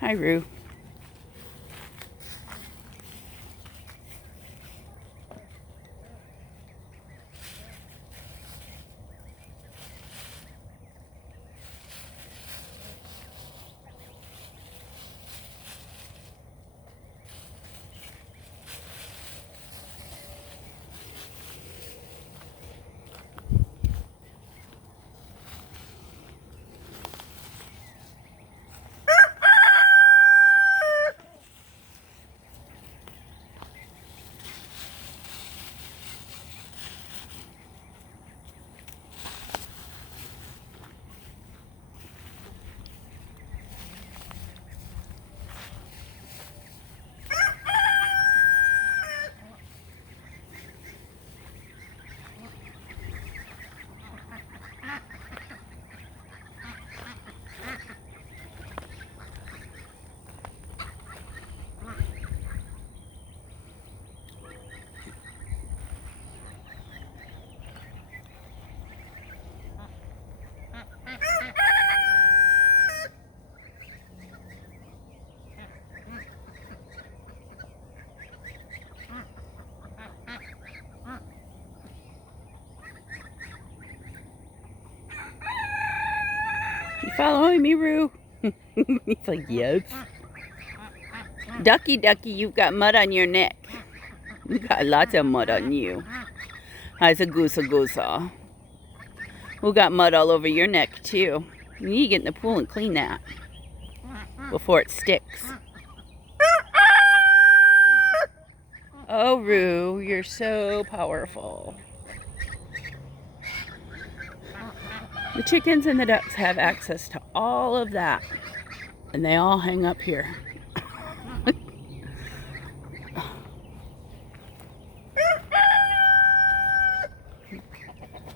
Hi, Rue. You following me, Rue? He's like, yes. Ducky, Ducky, you've got mud on your neck. You've got lots of mud on you. How's a goose a goose? We got mud all over your neck, too. You need to get in the pool and clean that before it sticks. Oh, Rue, you're so powerful. The chickens and the ducks have access to all of that, and they all hang up here.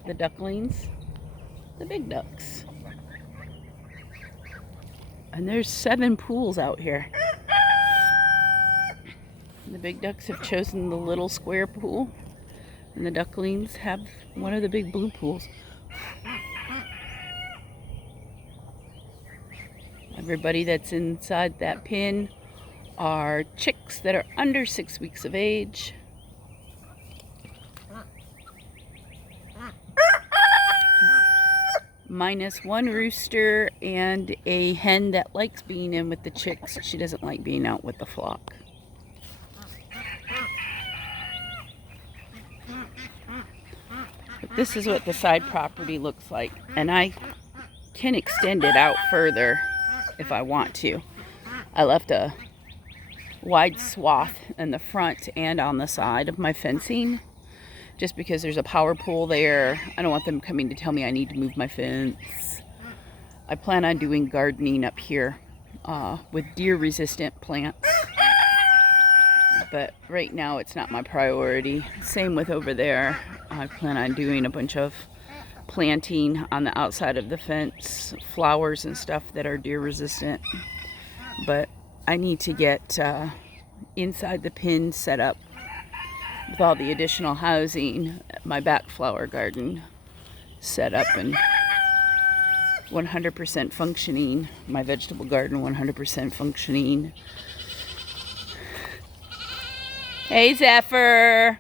The ducklings, the big ducks. And there's 7 pools out here. The big ducks have chosen the little square pool, and the ducklings have one of the big blue pools. Everybody that's inside that pen are chicks that are under 6 weeks of age. Minus 1 rooster and a hen that likes being in with the chicks. She doesn't like being out with the flock. But this is what the side property looks like, and I can extend it out further if I want to. I left a wide swath in the front and on the side of my fencing just because there's a power pole there. I don't want them coming to tell me I need to move my fence. I plan on doing gardening up here with deer resistant plants, but right now it's not my priority. Same with over there. I plan on doing a bunch of planting on the outside of the fence, flowers and stuff that are deer resistant, but I need to get inside the pen set up with all the additional housing, my back flower garden set up and 100% functioning, my vegetable garden 100% functioning. Hey, Zephyr.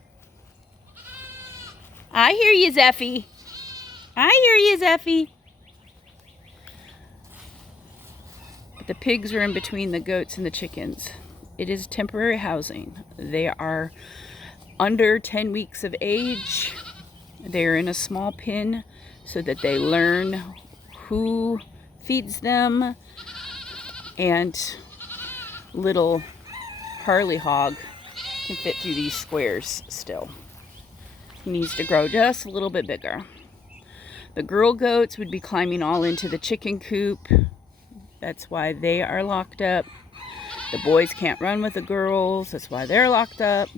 I hear you, Zeffy. I hear you, Zeffy. But the pigs are in between the goats and the chickens. It is temporary housing. They are under 10 weeks of age. They're in a small pen so that they learn who feeds them. And little Harley hog can fit through these squares still. He needs to grow just a little bit bigger. The girl goats would be climbing all into the chicken coop. That's why they are locked up. The boys can't run with the girls. That's why they're locked up.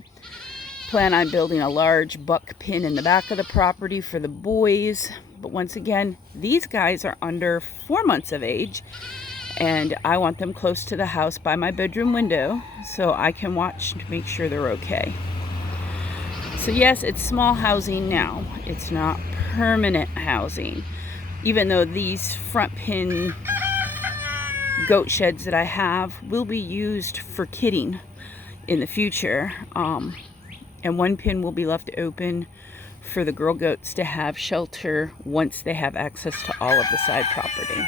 Plan on building a large buck pen in the back of the property for the boys. But once again, these guys are under 4 months of age, and I want them close to the house by my bedroom window so I can watch to make sure they're okay. So yes, it's small housing now. It's not permanent housing. Even though these front pen goat sheds that I have will be used for kidding in the future. And one pen will be left open for the girl goats to have shelter once they have access to all of the side property.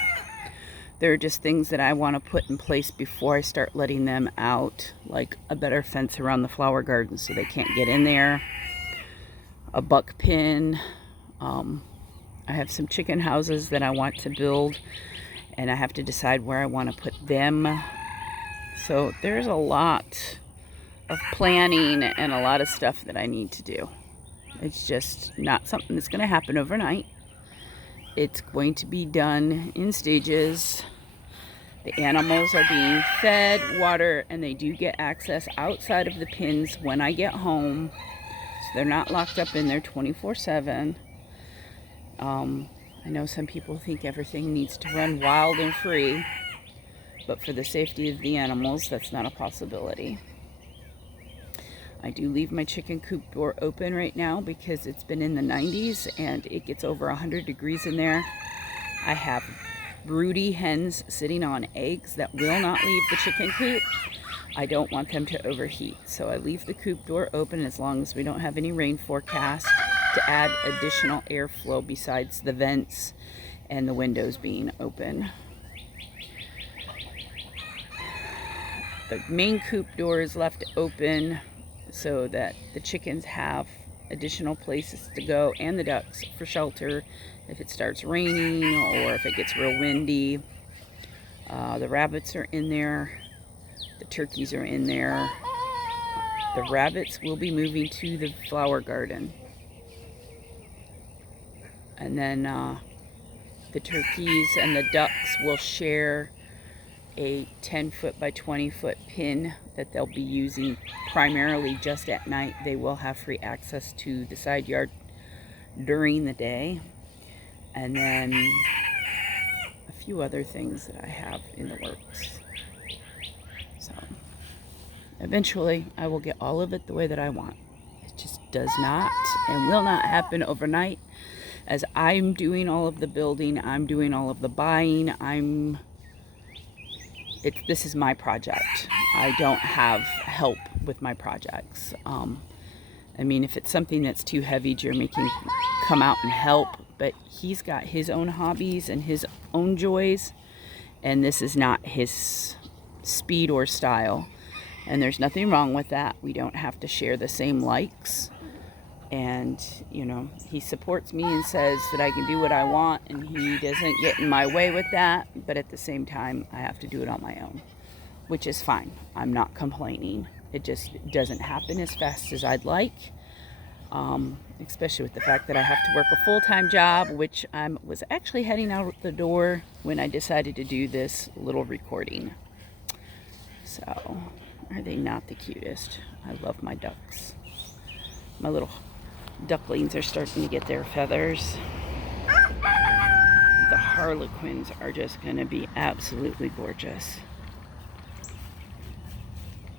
There are just things that I want to put in place before I start letting them out, like a better fence around the flower garden so they can't get in there, a buck pen. I have some chicken houses that I want to build, and I have to decide where I want to put them. So there's a lot of planning and a lot of stuff that I need to do. It's just not something that's going to happen overnight. It's going to be done in stages. The animals are being fed, water, and they do get access outside of the pens when I get home. So they're not locked up in there 24/7. I know some people think everything needs to run wild and free, but for the safety of the animals, that's not a possibility. I do leave my chicken coop door open right now because it's been in the 90s and it gets over 100 degrees in there. I have broody hens sitting on eggs that will not leave the chicken coop. I don't want them to overheat, so I leave the coop door open as long as we don't have any rain forecast, to add additional airflow besides the vents and the windows being open. The main coop door is left open so that the chickens have additional places to go, and the ducks for shelter if it starts raining or if it gets real windy. The rabbits are in there. The turkeys are in there. The rabbits will be moving to the flower garden. And then the turkeys and the ducks will share a 10-foot by 20-foot pin that they'll be using primarily just at night. They will have free access to the side yard during the day. And then a few other things that I have in the works. So eventually I will get all of it the way that I want. It just does not and will not happen overnight. As I'm doing all of the building, I'm doing all of the buying, this is my project. I don't have help with my projects. I mean, if it's something that's too heavy, Jeremy can come out and help, but he's got his own hobbies and his own joys, and this is not his speed or style. And there's nothing wrong with that. We don't have to share the same likes. And, you know, he supports me and says that I can do what I want, and he doesn't get in my way with that. But at the same time, I have to do it on my own, which is fine. I'm not complaining. It just doesn't happen as fast as I'd like, especially with the fact that I have to work a full-time job, which I was actually heading out the door when I decided to do this little recording. So, are they not the cutest? I love my ducks. My little ducklings are starting to get their feathers. The harlequins are just going to be absolutely gorgeous.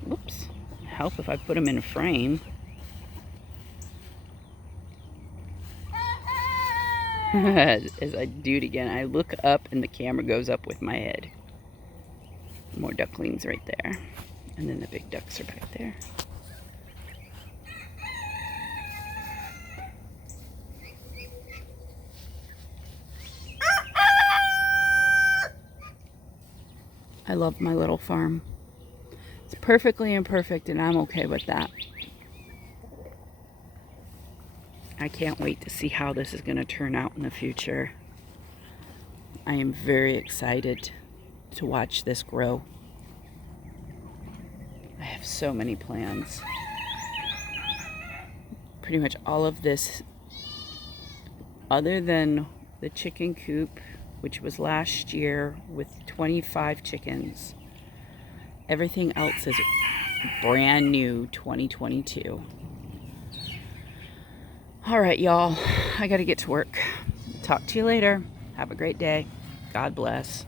Whoops. Help if I put them in a frame. As I do it again, I look up and the camera goes up with my head. More ducklings right there. And then the big ducks are back there. I love my little farm. It's perfectly imperfect, and I'm okay with that. I can't wait to see how this is going to turn out in the future. I am very excited to watch this grow. I have so many plans. Pretty much all of this, other than the chicken coop, which was last year with 25 chickens. Everything else is brand new 2022. All right, y'all. I got to get to work. Talk to you later. Have a great day. God bless.